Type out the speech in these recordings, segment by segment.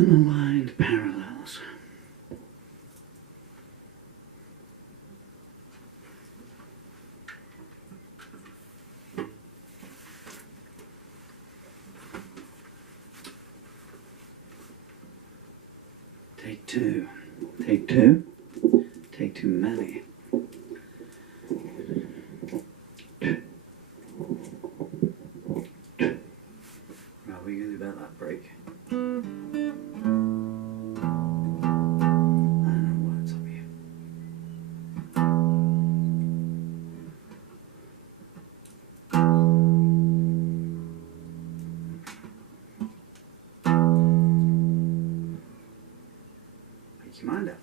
Unaligned Parallels. Take two. Take two. Take two, Malice. What are we going to do about that break? I don't know what's up here. Make your mind up.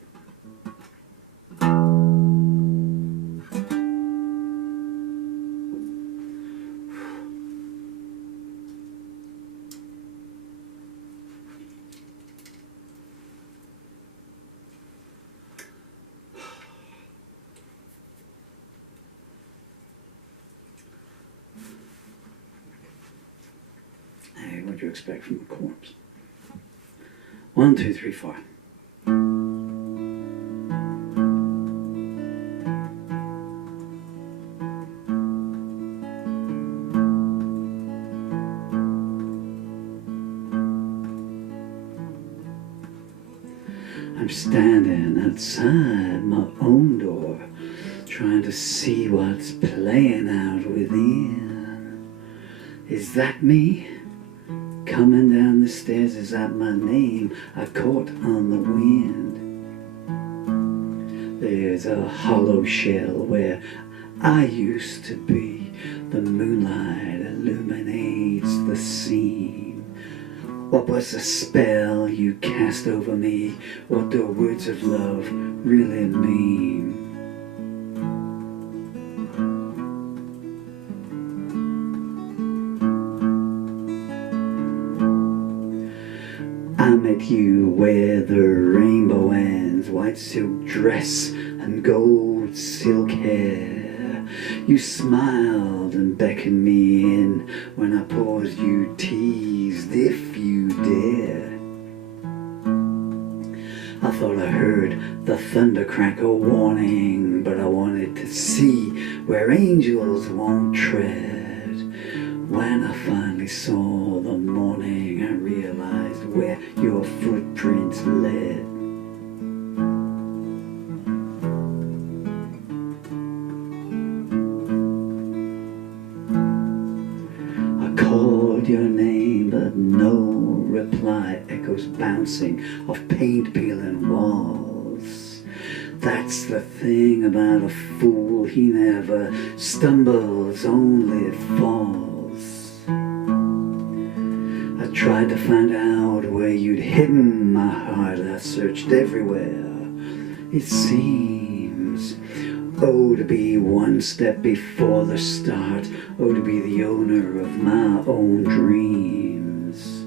Hey, what do you expect from a corpse? 1, 2, 3, 4. I'm standing outside my own door, trying to see what's playing out within. Is that me? Coming down the stairs, is that my name? I caught on the wind. There's a hollow shell where I used to be. The moonlight illuminates the scene. What was the spell you cast over me? What do words of love really mean? I met you where the rainbow ends, white silk dress and gold silk hair. You smiled and beckoned me in. When I paused, you teased if you dare. I thought I heard the thunder crack a warning, but I wanted to see where angels won't tread. When I finally saw the morning, I realized where your footprints led. I called your name, but no reply. Echoes bouncing off paint peeling walls. That's the thing about a fool, he never stumbles, only falls. I tried to find out where you'd hidden my heart. I searched everywhere. It seems, oh, to be one step before the start. Oh, to be the owner of my own dreams.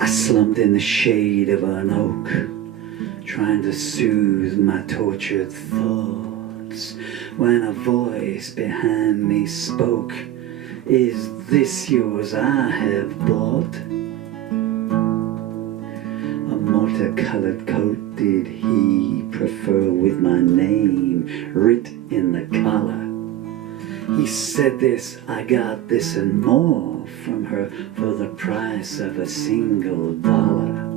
I slumped in the shade of an oak, trying to soothe my tortured thoughts, when a voice behind me spoke. Is this yours I have bought? A multicolored coat did he prefer, with my name writ in the collar. He said this, I got this and more from her for the price of a single dollar.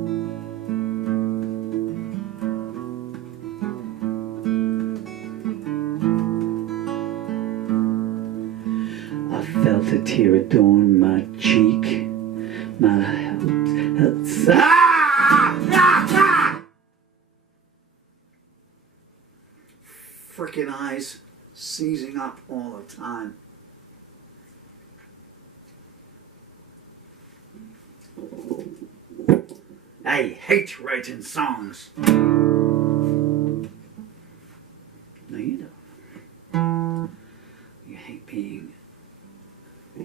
I felt a tear adorn my cheek. My frickin' eyes seizing up all the time. I hate writing songs. No, you don't. You hate being a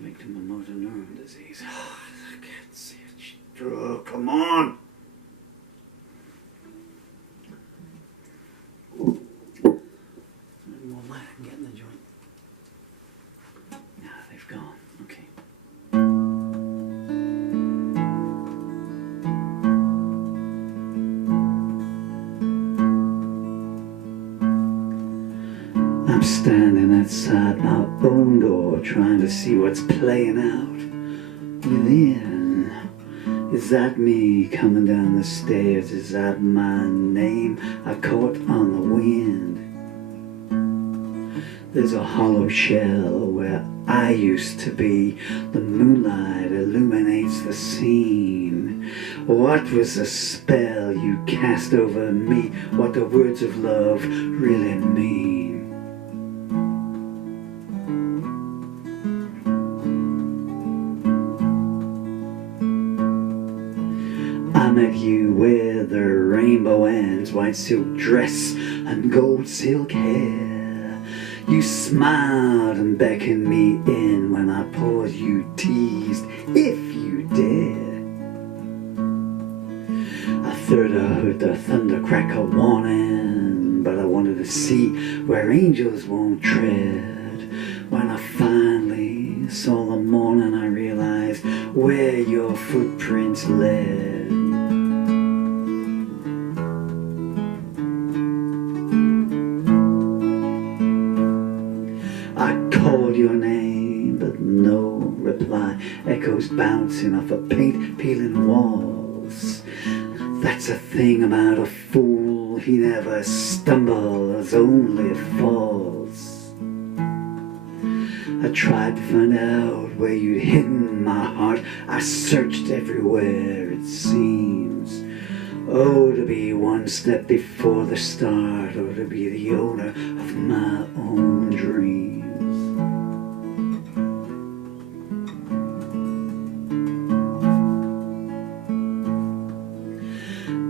victim of motor neuron disease. Oh, I can't see it. Oh, come on. More light, I can get in the joint. I'm standing outside my own door, trying to see what's playing out within. Is that me coming down the stairs? Is that my name I caught on the wind? There's a hollow shell where I used to be. The moonlight illuminates the scene. What was the spell you cast over me? What the words of love really mean? I met you where the rainbow ends, white silk dress and gold silk hair. You smiled and beckoned me in. When I paused, you teased, if you dare. I thought I heard the thunder crack a warning, but I wanted to see where angels won't tread. When I finally saw the morning, I realized where your footprints led. Your name, but no reply. Echoes bouncing off of paint peeling walls. That's a thing about a fool. He never stumbles, only falls. I tried to find out where you'd hidden my heart. I searched everywhere, it seems. Oh, to be one step before the start, or to be the owner of my own dreams.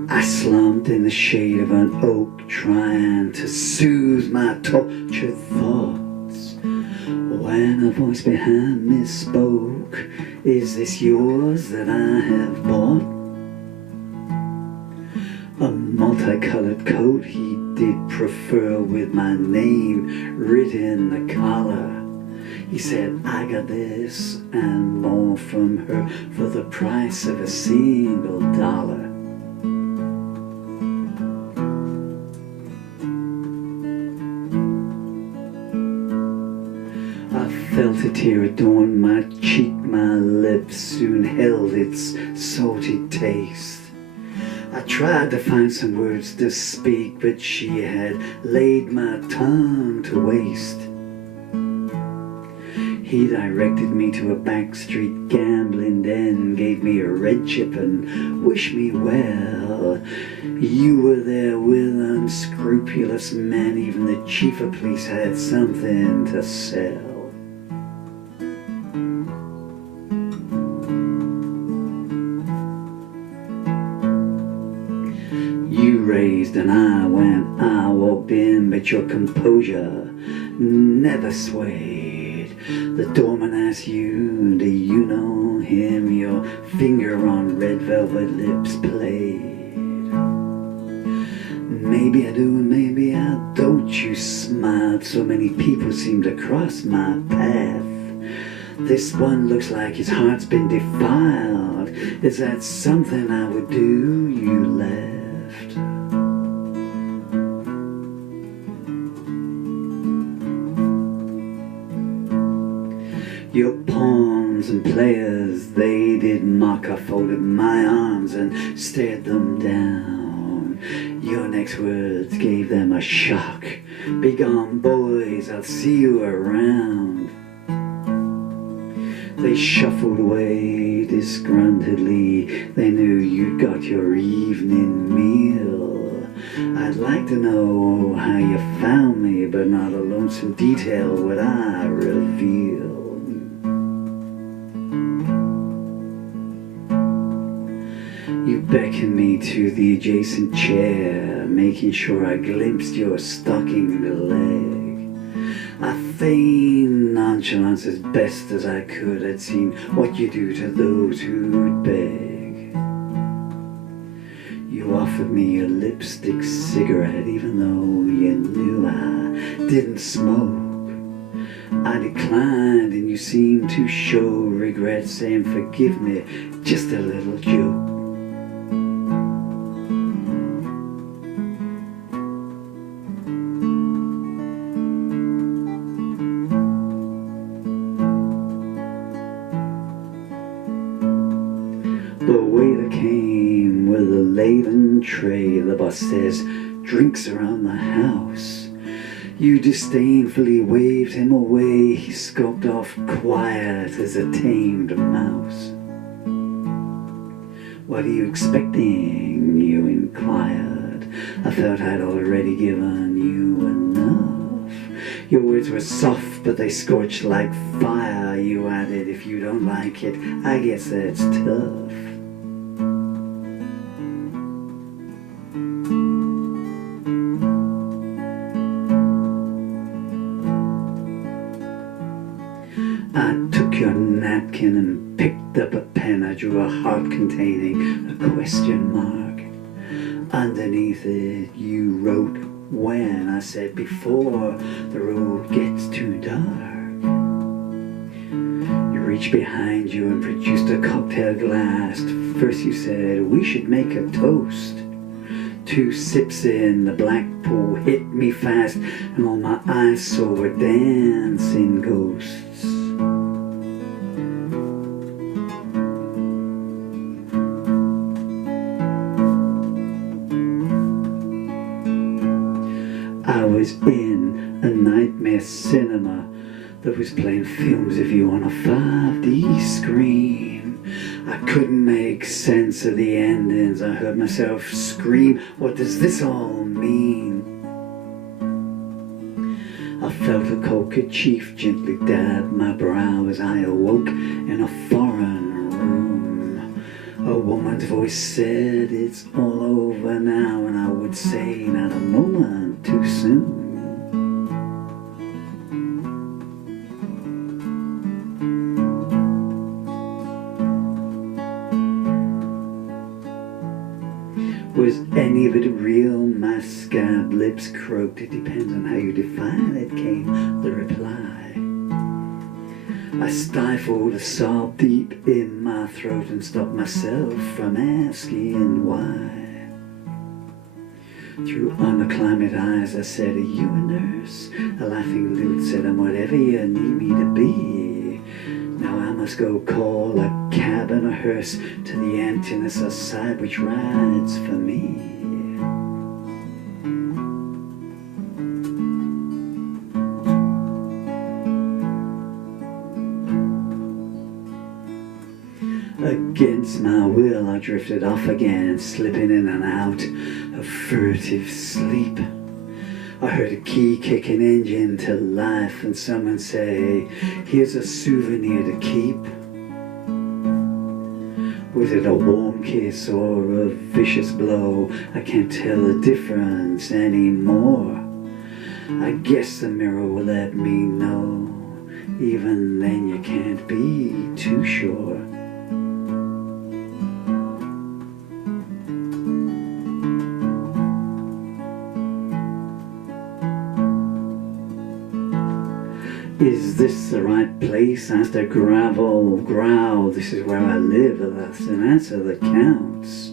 I slumped in the shade of an oak, trying to soothe my tortured thoughts, when a voice behind me spoke, is this yours that I have bought? A multicolored coat he did prefer, with my name written in the collar. He said, I got this and more from her for the price of a single dollar. Felt a tear adorn my cheek, my lips soon held its salty taste. I tried to find some words to speak, but she had laid my tongue to waste. He directed me to a backstreet gambling den, gave me a red chip and wished me well. You were there with unscrupulous men, even the chief of police had something to sell. You raised an eye when I walked in, but your composure never swayed. The doorman asked you, do you know him? Your finger on red velvet lips played. Maybe I do and maybe I don't, you smiled. So many people seem to cross my path. This one looks like his heart's been defiled. Is that something I would do? You laughed. Your pawns and players, they did mock. I folded my arms and stared them down. Your next words gave them a shock. Begone, boys, I'll see you around. They shuffled away disgruntledly. They knew you'd got your evening meal. I'd like to know how you found me, but not a lonesome detail would I reveal. You beckoned me to the adjacent chair, making sure I glimpsed your stockinged leg. I feigned nonchalance as best as I could. I'd seen what you do to those who'd beg. You offered me a lipstick cigarette, even though you knew I didn't smoke. I declined and you seemed to show regret, saying, forgive me, just a little joke. laden tray. The boss says, drinks around the house. You disdainfully waved him away. He skulked off quiet as a tamed mouse. What are you expecting? You inquired. I felt I'd already given you enough. Your words were soft, but they scorched like fire. You added, if you don't like it, I guess that's tough. I took your napkin and picked up a pen. I drew a heart containing a question mark. Underneath it you wrote when. I said before the road gets too dark. You reached behind you and produced a cocktail glass. First you said we should make a toast. 2 sips in, the black pool hit me fast, and all my eyes saw were dancing ghosts. I was in a nightmare cinema that was playing films of you on a 5D screen. I couldn't make sense of the endings. I heard myself scream, what does this all mean? I felt a cold kerchief gently dab my brow as I awoke in a foreign room. A woman's voice said, it's all over now, and I would say, not a moment too soon. Was any of it real? My scabbed lips croaked. It depends on how you define it, came the reply. I stifled a sob deep in my throat and stopped myself from asking why. Through unacclimated eyes I said, are you a nurse? A laughing lute said, I'm whatever you need me to be. Now I must go call a cab and a hearse to the emptiness outside which rides for me. Against my will I drifted off again, slipping in and out of furtive sleep. I heard a key kick an engine to life and someone say, here's a souvenir to keep. Was it a warm kiss or a vicious blow? I can't tell the difference anymore. I guess the mirror will let me know. Even then you can't be too sure. Is this the right place? Asked a gravel growl. This is where I live. That's an answer that counts.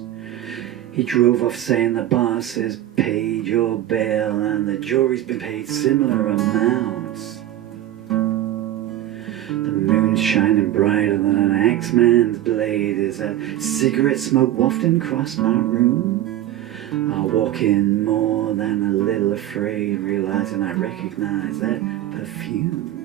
He drove off saying the boss has paid your bail and the jury's been paid similar amounts. The moon's shining brighter than an axeman's blade as a cigarette smoke wafting across my room. I walk in more than a little afraid, realizing I recognize that perfume.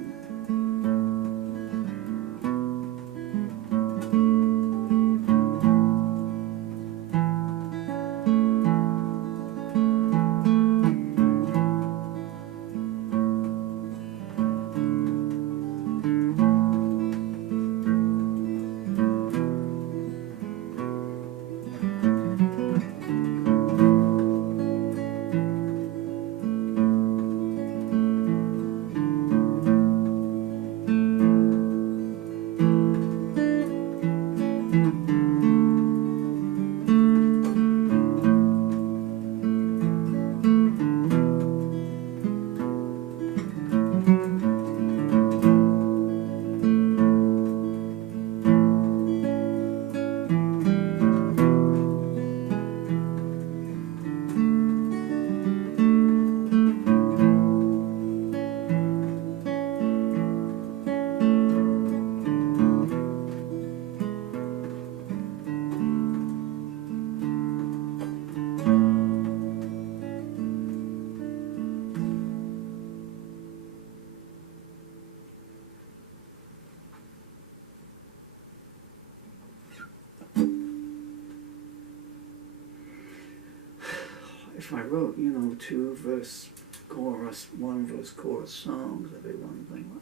if I wrote, you know, 2 verse chorus, 1 verse chorus songs, that'd be one thing.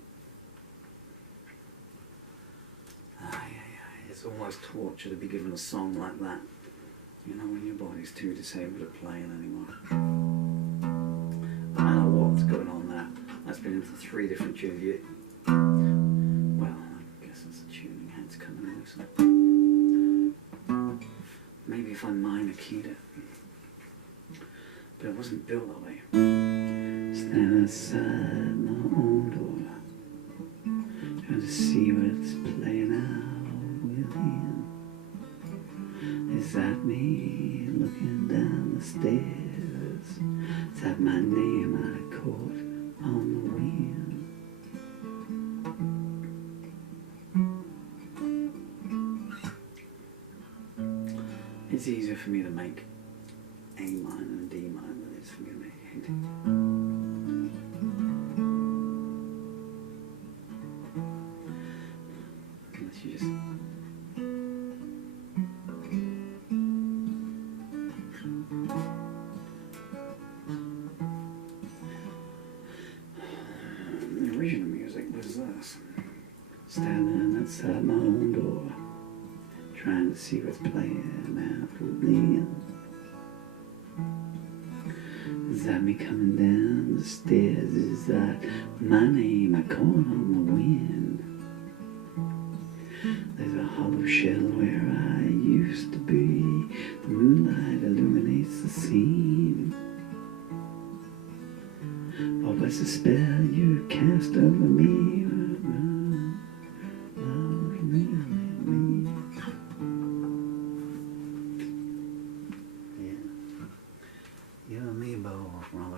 It's almost torture to be given a song like that, you know, when your body's too disabled to play it anymore. I don't know what's going on there. That's been into 3 different tunes. Well, I guess it's the tuning head's coming loose. Maybe if I minor keyed it. But it wasn't built that way. Stand outside my own door, trying to see what's playing out within. Is that me looking down the stairs? Is that my name I caught on the wind? It's easier for me to make A minor and D minor than it is for me to make A. Unless you just... The original music was this. Standing outside my own door, trying to see what's playing out within. Is that me coming down the stairs? Is that my name I caught on the wind? There's a hollow shell where I used to be. The moonlight illuminates the scene. Oh, what's the spell you cast over me? You and me both, Ron.